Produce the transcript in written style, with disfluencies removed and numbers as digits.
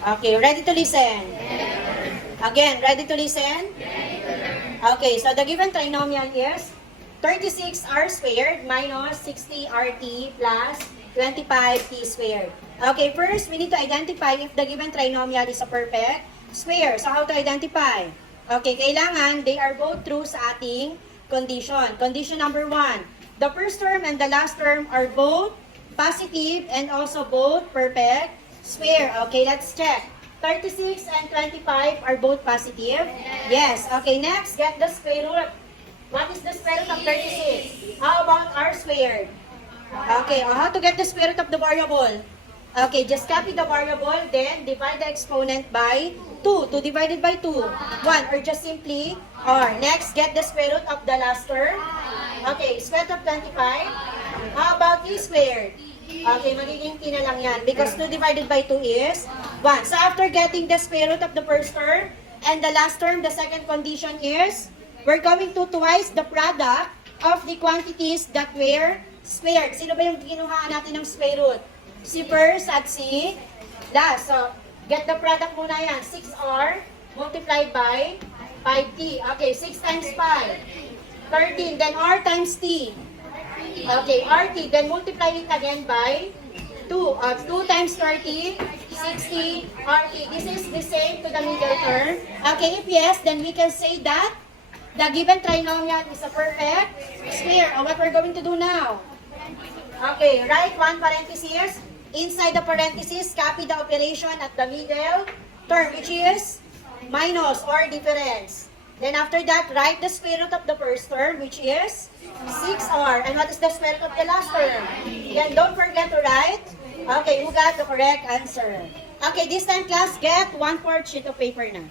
Okay, ready to listen? Again, ready to listen? Okay, so the given trinomial is 36r squared minus 60rt plus 25t squared. Okay, first, we need to identify if the given trinomial is a perfect square. So, how to identify? Okay, kailangan they are both true sa ating condition. Condition number 1, the first term and the last term are both positive and also both perfect square. Okay, let's check. 36 and 25 are both positive? Yes. Okay, next, get the square root. What is the square root of 36? How about r squared? Okay, how to get the square root of the variable? Okay, just copy the variable, then divide the exponent by 2. 2 divided by 2, 1, or just simply r. Next, get the square root of the last term. Okay, square root of 25. How about t squared? Okay, magiging t na lang yan because 2 divided by 2 is 1. So after getting the square root of the first term and the last term, the second condition is we're going to twice the product of the quantities that were squared. Sino ba yung kinuhaan natin ng square root? Si first at si last. So, get the product muna yan. 6r multiplied by 5t. Okay, 6 times 5. 13. Then r times t. Okay, rt. Then multiply it again by 2. 2 times 30, 60 rt. This is the same to the middle term. Okay, if yes, then we can say that the given trinomial is a perfect square. What we're going to do now? Okay, write one parenthesis. Inside the parenthesis, copy the operation at the middle term, which is minus or difference. Then after that, write the square root of the first term, which is 6r. And what is the square root of the last term? Then don't forget to write. Okay, who got the correct answer? Okay, this time class, get 1/4 sheet of paper na.